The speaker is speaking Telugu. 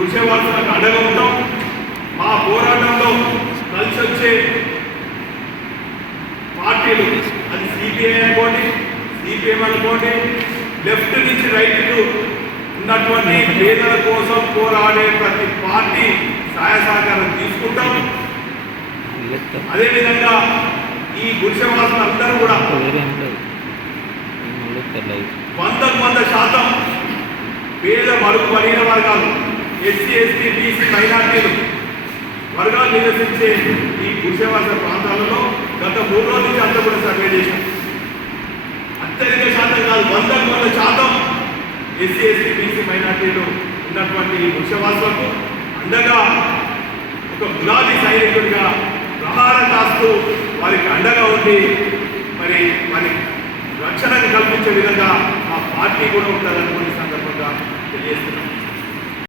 గుడిసెవాసులకు అండగా ఉంటాం. మా పోరాటంలో కలిసి వచ్చే పార్టీలు అది సిపిఐ అనుకోండి, సిపిఎం అనుకోండి, లెఫ్ట్ నుంచి రైట్కు ఉన్నటువంటి పేదల కోసం పోరాడే ప్రతి పార్టీ సహాయ సహకారం తీసుకుంటాం. అదేవిధంగా ఈ గుడిసెవాసులు అందరూ కూడా 100% పేద బడుగు బలహీన వర్గాలు, ఎస్సీ ఎస్టీ బీసీ మైనార్టీలు వర్గాలు నివసించే ఈ గుడిసెవాస ప్రాంతాలలో గత 3 రోజుల నుంచి అంతా కూడా సర్వే చేశాం. అత్యధిక శాతం కాదు, 100% ఎస్సీ ఎస్టీ బీసీ మైనార్టీలు ఉన్నటువంటి ఈ గుడిసెవాసులకు అండగా ఒక గులాబీ సైనికుడిగా ప్రహారం కాస్తూ వారికి అండగా ఉండి మరి వారి రక్షణను కల్పించే విధంగా ఆ పార్టీ కూడా ఉంటుందని కొన్ని సందర్భంగా తెలియజేస్తున్నాం.